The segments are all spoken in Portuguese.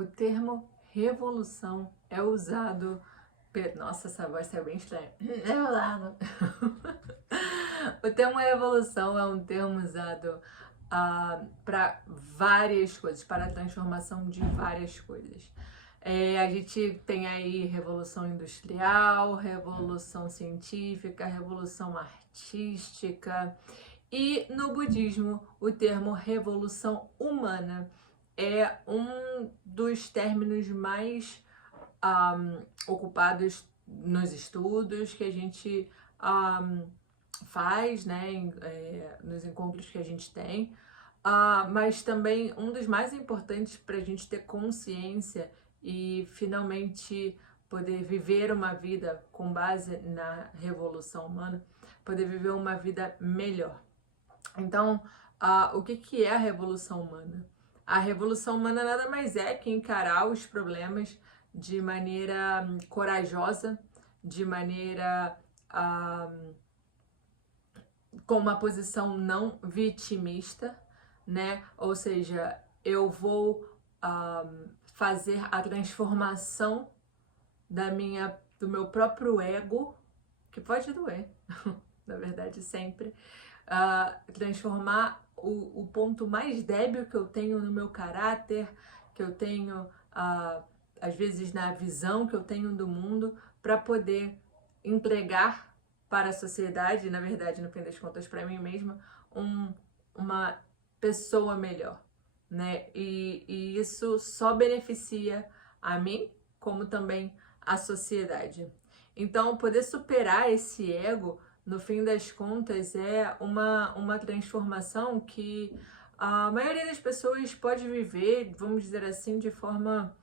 O termo revolução é usado. Nossa, essa voz saiu bem estranha. É usado. O termo revolução é um termo usado para várias coisas, para a transformação de várias coisas. A gente tem aí revolução industrial, revolução científica, revolução artística. E no budismo, o termo revolução humana é um dos términos mais ocupados nos estudos que a gente faz, né, nos encontros que a gente tem, mas também um dos mais importantes para a gente ter consciência e finalmente poder viver uma vida com base na revolução humana, poder viver uma vida melhor. Então, o que é a revolução humana? A revolução humana nada mais é que encarar os problemas de maneira corajosa, de maneira com uma posição não vitimista, né? Ou seja, eu vou fazer a transformação do meu próprio ego, que pode doer, na verdade sempre, transformar o ponto mais débil que eu tenho no meu caráter, que eu tenho às vezes na visão que eu tenho do mundo, para poder entregar para a sociedade, na verdade, no fim das contas, para mim mesma, uma pessoa melhor, né? E isso só beneficia a mim, como também a sociedade. Então, poder superar esse ego, no fim das contas, é uma transformação que a maioria das pessoas pode viver, vamos dizer assim, de forma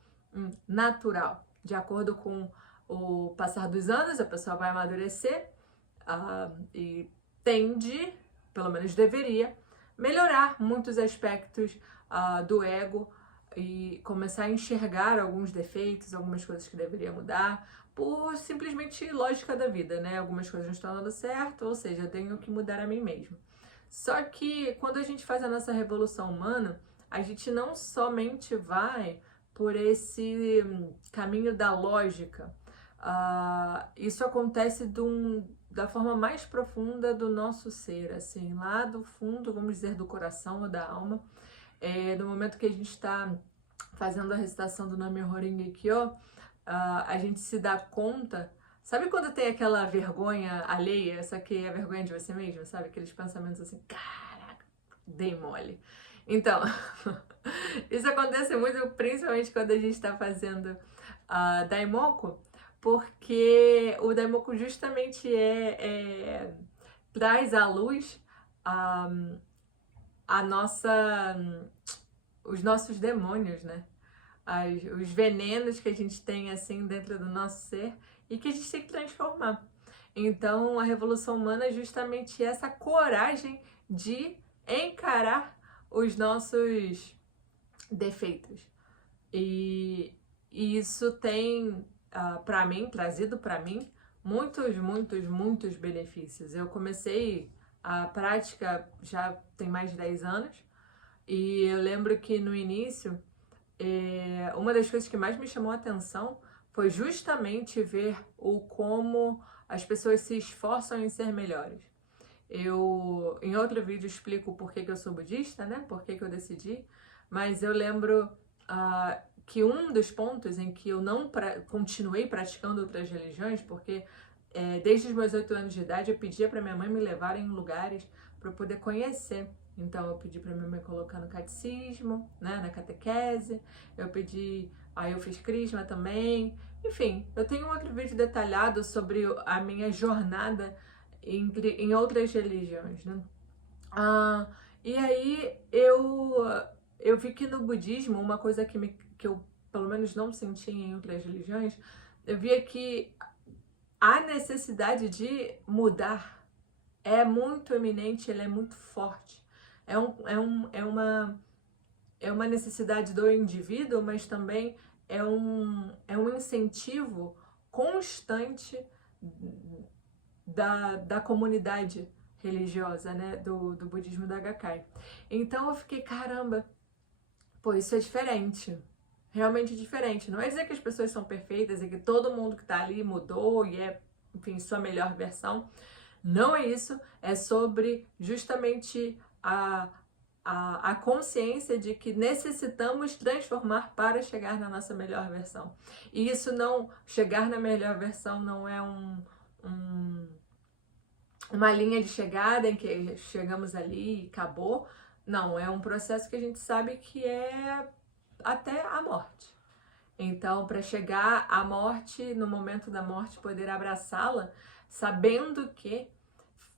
natural. De acordo com o passar dos anos, a pessoa vai amadurecer e tende, pelo menos deveria, melhorar muitos aspectos do ego e começar a enxergar alguns defeitos, algumas coisas que deveria mudar, por simplesmente lógica da vida, né? Algumas coisas não estão dando certo, ou seja, eu tenho que mudar a mim mesmo. Só que quando a gente faz a nossa revolução humana, a gente não somente vai por esse caminho da lógica. Isso acontece da forma mais profunda do nosso ser, assim, lá do fundo, vamos dizer, do coração ou da alma. No momento que a gente está fazendo a recitação do Nam-myoho Renge Kyo, a gente se dá conta. Sabe quando tem aquela vergonha alheia, essa que é a vergonha de você mesmo, sabe? Aqueles pensamentos assim, caraca, dei mole. Então, isso acontece muito, principalmente quando a gente está fazendo Daimoku, porque o Daimoku justamente traz à luz os nossos demônios, né? Os venenos que a gente tem assim dentro do nosso ser e que a gente tem que transformar. Então, a revolução humana é justamente essa coragem de encarar os nossos defeitos. E isso tem, trazido para mim, muitos benefícios. Eu comecei a prática já tem mais de 10 anos e eu lembro que no início, uma das coisas que mais me chamou a atenção foi justamente ver como as pessoas se esforçam em ser melhores. Eu, em outro vídeo, explico por que eu sou budista, né? Por que eu decidi, mas eu lembro que um dos pontos em que eu não continuei praticando outras religiões, porque desde os meus 8 anos de idade eu pedia para minha mãe me levar em lugares para eu poder conhecer. Então eu pedi para minha mãe colocar no catecismo, né, na catequese, aí eu fiz crisma também. Enfim, eu tenho um outro vídeo detalhado sobre a minha jornada em outras religiões, né? E aí eu vi que no budismo, uma coisa que eu pelo menos não sentia em outras religiões, eu via que a necessidade de mudar é muito eminente, ela é muito forte. É uma necessidade do indivíduo, mas também é um incentivo constante da comunidade religiosa, né, do budismo da Gakkai. Então eu fiquei, caramba, pô, isso é diferente. realmente diferente. Não é dizer que as pessoas são perfeitas e que todo mundo que tá ali mudou e é, enfim, sua melhor versão. Não é isso, é sobre justamente a consciência de que necessitamos transformar para chegar na nossa melhor versão. E isso não, chegar na melhor versão não é uma linha de chegada em que chegamos ali e acabou. Não, é um processo que a gente sabe que é até a morte. Então, para chegar à morte, no momento da morte, poder abraçá-la, sabendo que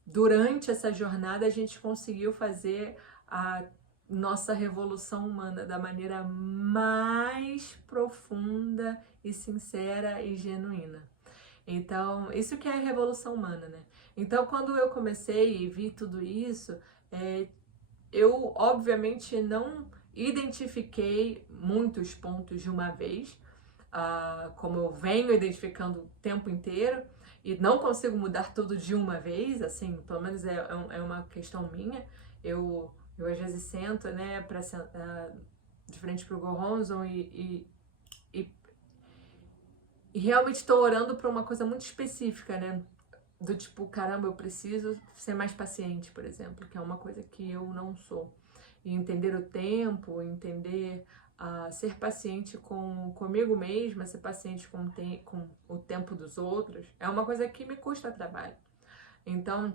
durante essa jornada a gente conseguiu fazer a nossa revolução humana da maneira mais profunda e sincera e genuína. Então, isso que é a revolução humana, né? Então, quando eu comecei e vi tudo isso, eu obviamente não identifiquei muitos pontos de uma vez, como eu venho identificando o tempo inteiro, e não consigo mudar tudo de uma vez, assim, pelo menos é uma questão minha. Eu às vezes sento, né, de frente pro Goronzon e realmente estou orando para uma coisa muito específica, né? Do tipo, caramba, eu preciso ser mais paciente, por exemplo, que é uma coisa que eu não sou. E entender o tempo, entender ser paciente comigo mesma, ser paciente com o tempo dos outros, é uma coisa que me custa trabalho. Então,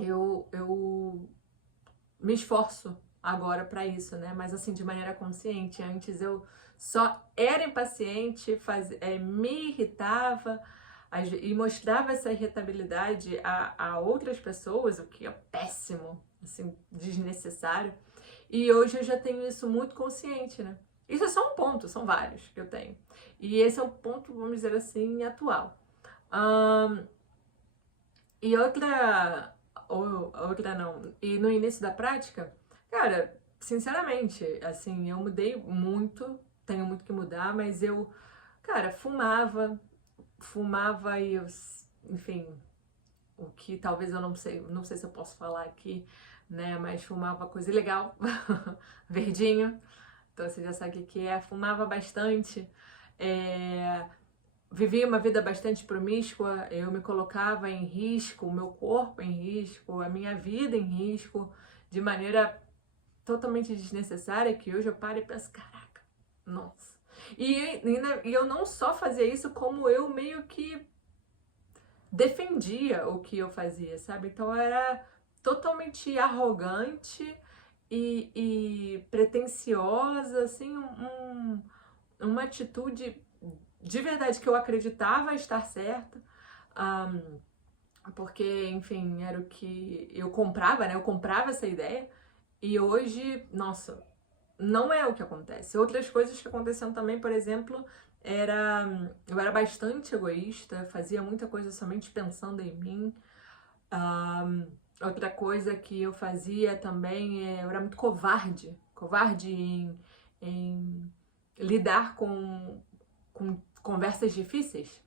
eu me esforço agora para isso, né? Mas assim, de maneira consciente. Antes eu só era impaciente, me irritava e mostrava essa irritabilidade a outras pessoas, o que é péssimo, assim, desnecessário. E hoje eu já tenho isso muito consciente, né? Isso é só um ponto, são vários que eu tenho. E esse é um ponto, vamos dizer assim, atual. E outra não. E no início da prática, cara, sinceramente, assim, eu mudei muito, tenho muito que mudar, mas cara, fumava e eu, enfim, o que talvez eu não sei se eu posso falar aqui, né, mas fumava coisa ilegal, verdinho, então você já sabe o que é, fumava bastante, vivia uma vida bastante promíscua, eu me colocava em risco, o meu corpo em risco, a minha vida em risco, de maneira totalmente desnecessária, que hoje eu paro e penso, caraca, nossa. E eu não só fazia isso, como eu meio que defendia o que eu fazia, sabe? Então eu era totalmente arrogante e pretensiosa, assim, uma atitude de verdade que eu acreditava estar certa, porque, enfim, era o que eu comprava, né? Eu comprava essa ideia e hoje, nossa, não é o que acontece. Outras coisas que aconteciam também, por exemplo, eu era bastante egoísta, fazia muita coisa somente pensando em mim. Outra coisa que eu fazia também eu era muito covarde em lidar com conversas difíceis.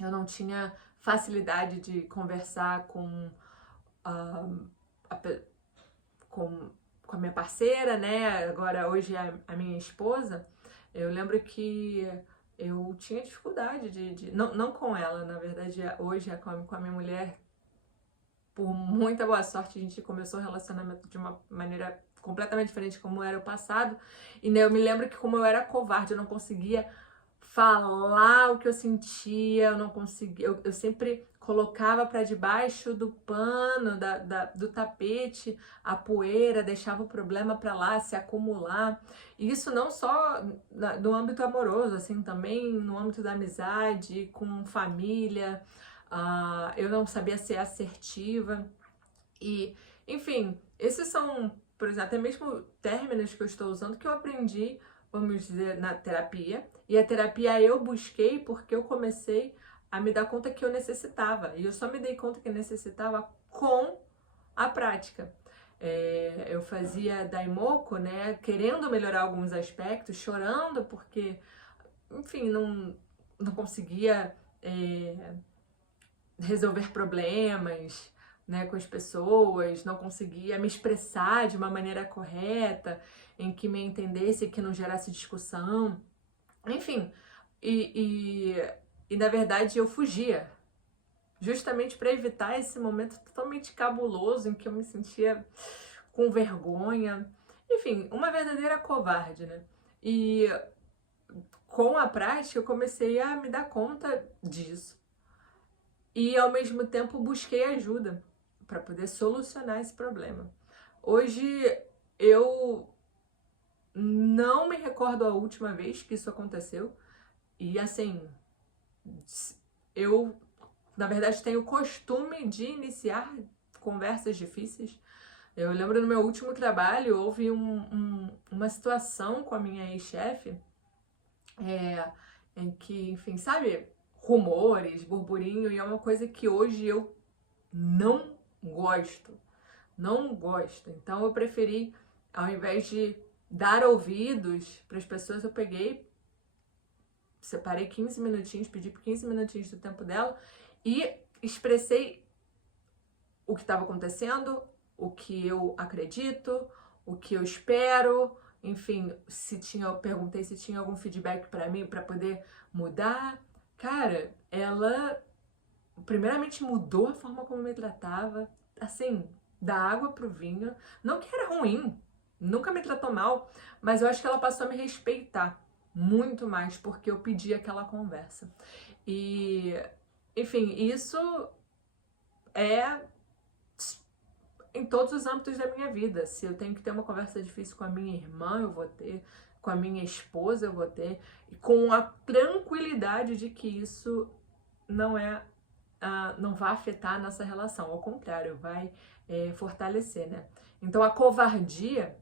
Eu não tinha facilidade de conversar com a minha parceira, né? Agora, hoje, a minha esposa. Eu lembro que eu tinha dificuldade não com ela, na verdade, hoje com a minha mulher, por muita boa sorte, a gente começou o relacionamento de uma maneira completamente diferente como era o passado. E né, eu me lembro que como eu era covarde, eu não conseguia falar o que eu sentia, eu não conseguia, eu sempre colocava para debaixo do pano, do tapete, a poeira, deixava o problema para lá se acumular. E isso não só no âmbito amoroso, assim, também no âmbito da amizade, com família. Eu não sabia ser assertiva. E, enfim, esses são, por exemplo, até mesmo términos que eu estou usando que eu aprendi, vamos dizer, na terapia. E a terapia eu busquei porque eu comecei a me dar conta que eu necessitava. E eu só me dei conta que eu necessitava com a prática. Eu fazia daimoku, né, querendo melhorar alguns aspectos, chorando porque, enfim, não conseguia resolver problemas, né, com as pessoas, não conseguia me expressar de uma maneira correta, em que me entendesse e que não gerasse discussão. Enfim, e na verdade eu fugia, justamente para evitar esse momento totalmente cabuloso em que eu me sentia com vergonha. Enfim, uma verdadeira covarde, né? E com a prática eu comecei a me dar conta disso. E ao mesmo tempo busquei ajuda para poder solucionar esse problema. Hoje eu não me recordo a última vez que isso aconteceu. E assim, eu na verdade tenho o costume de iniciar conversas difíceis. Eu lembro no meu último trabalho, houve uma situação com a minha ex-chefe, em que, enfim, sabe, rumores, burburinho, e é uma coisa que hoje eu não gosto. Não gosto. Então eu preferi, ao invés de dar ouvidos para as pessoas, eu peguei, separei 15 minutinhos, pedi por 15 minutinhos do tempo dela e expressei o que estava acontecendo, o que eu acredito, o que eu espero, enfim, eu perguntei se tinha algum feedback para mim para poder mudar. Cara, ela primeiramente mudou a forma como me tratava, assim, da água pro vinho. Não que era ruim, nunca me tratou mal, mas eu acho que ela passou a me respeitar muito mais porque eu pedi aquela conversa. E, enfim, isso é em todos os âmbitos da minha vida. Se eu tenho que ter uma conversa difícil com a minha irmã, eu vou ter, com a minha esposa, eu vou ter, e com a tranquilidade de que isso não vai afetar a nossa relação, ao contrário, vai fortalecer, né? Então a covardia,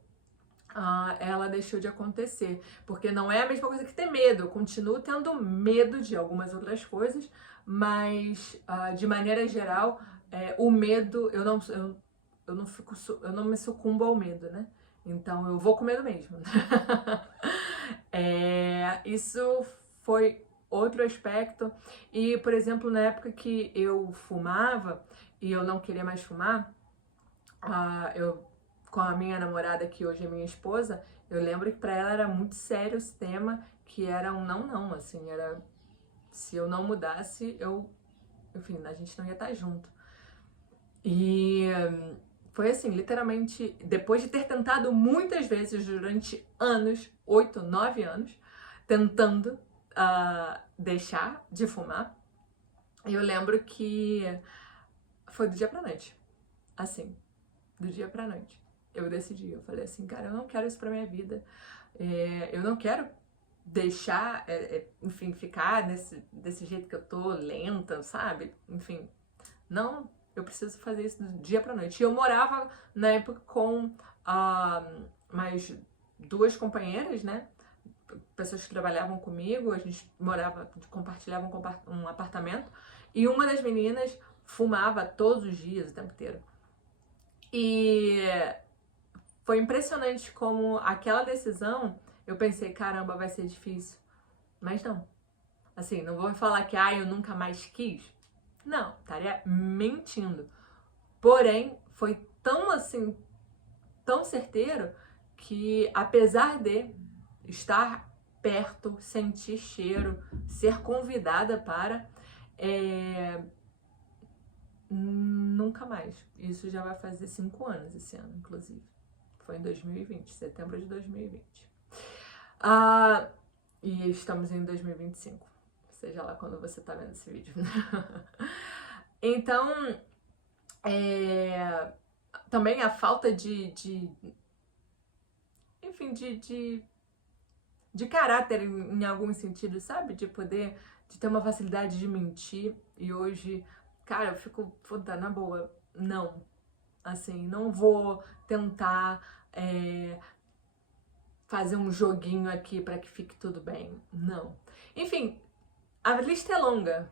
ela deixou de acontecer, porque não é a mesma coisa que ter medo. Eu continuo tendo medo de algumas outras coisas, mas de maneira geral, o medo, eu não me sucumbo ao medo, né? Então eu vou com medo mesmo. Isso foi outro aspecto. E, por exemplo, na época que eu fumava e eu não queria mais fumar, eu com a minha namorada, que hoje é minha esposa, eu lembro que para ela era muito sério esse tema, que era um não, assim, era se eu não mudasse, enfim, a gente não ia estar junto. E foi assim, literalmente, depois de ter tentado muitas vezes durante anos, 8, 9 anos, tentando deixar de fumar, eu lembro que foi do dia pra noite. Assim, do dia pra noite. Eu decidi, eu falei assim, cara, eu não quero isso pra minha vida. Eu não quero deixar, enfim, ficar desse jeito que eu tô, lenta, sabe? Enfim, não, eu preciso fazer isso do dia pra noite. E eu morava, na época, com mais 2 companheiras, né? Pessoas que trabalhavam comigo, a gente compartilhava um apartamento, e uma das meninas fumava todos os dias, o tempo inteiro. E foi impressionante como aquela decisão, eu pensei, caramba, vai ser difícil. Mas não. Assim, não vou falar que eu nunca mais quis. Não, estaria mentindo. Porém, foi tão assim, tão certeiro, que apesar de estar perto, sentir cheiro, ser convidada para, nunca mais. Isso já vai fazer 5 anos esse ano, inclusive. Foi em 2020, setembro de 2020. E estamos em 2025. Seja lá quando você tá vendo esse vídeo. Então, também a falta enfim, de caráter em algum sentido, sabe? De ter uma facilidade de mentir. E hoje, cara, eu fico, puta, na boa, não. Assim, não vou tentar fazer um joguinho aqui para que fique tudo bem. Não. Enfim, a lista é longa,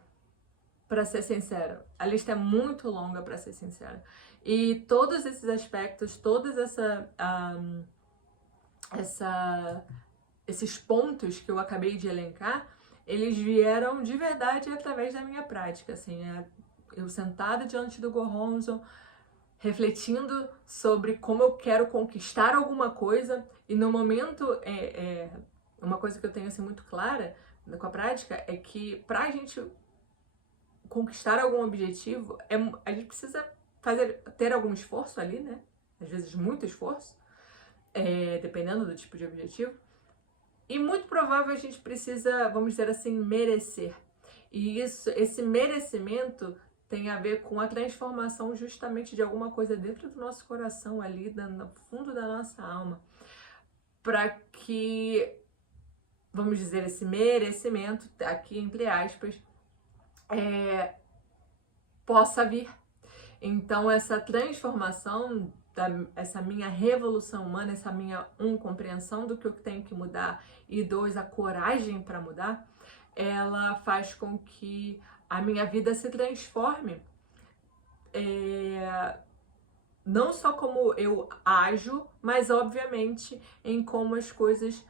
para ser sincera. A lista é muito longa, para ser sincera. E todos esses aspectos, todas esses pontos que eu acabei de elencar, eles vieram de verdade através da minha prática. Assim, eu sentada diante do Gohonzon, refletindo sobre como eu quero conquistar alguma coisa, e no momento uma coisa que eu tenho assim muito clara com a prática é que para a gente conquistar algum objetivo, a gente precisa ter algum esforço ali, né? Às vezes muito esforço, dependendo do tipo de objetivo. E muito provável a gente precisa, vamos dizer assim, merecer. E esse merecimento tem a ver com a transformação justamente de alguma coisa dentro do nosso coração ali, no fundo da nossa alma. Para que, vamos dizer, esse merecimento, aqui entre aspas, possa vir. Então, essa transformação, essa minha revolução humana, essa minha compreensão do que eu tenho que mudar e dois, a coragem para mudar, ela faz com que a minha vida se transforme. Não só como eu ajo, mas obviamente em como as coisas,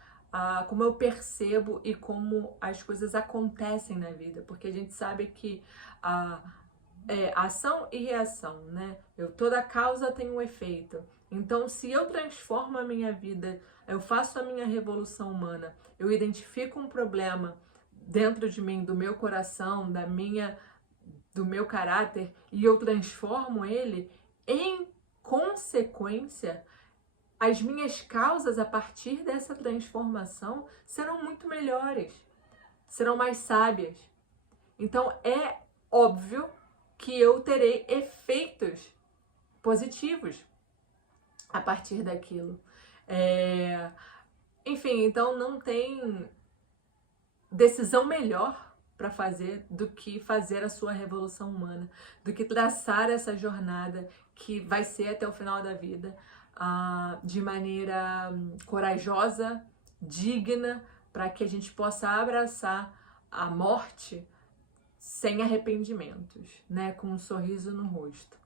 como eu percebo e como as coisas acontecem na vida, porque a gente sabe que ação e reação, né? Toda causa tem um efeito. Então, se eu transformo a minha vida, eu faço a minha revolução humana, eu identifico um problema dentro de mim, do meu coração, do meu caráter, e eu transformo ele, em consequência, as minhas causas a partir dessa transformação serão muito melhores, serão mais sábias. Então, é óbvio que eu terei efeitos positivos a partir daquilo. Enfim, então não tem decisão melhor para fazer do que fazer a sua revolução humana, do que traçar essa jornada que vai ser até o final da vida, de maneira corajosa, digna, para que a gente possa abraçar a morte sem arrependimentos, né? Com um sorriso no rosto.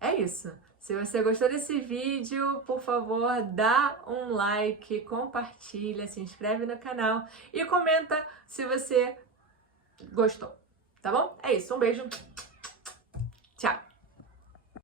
É isso. Se você gostou desse vídeo, por favor, dá um like, compartilha, se inscreve no canal e comenta se você gostou, tá bom? É isso, um beijo.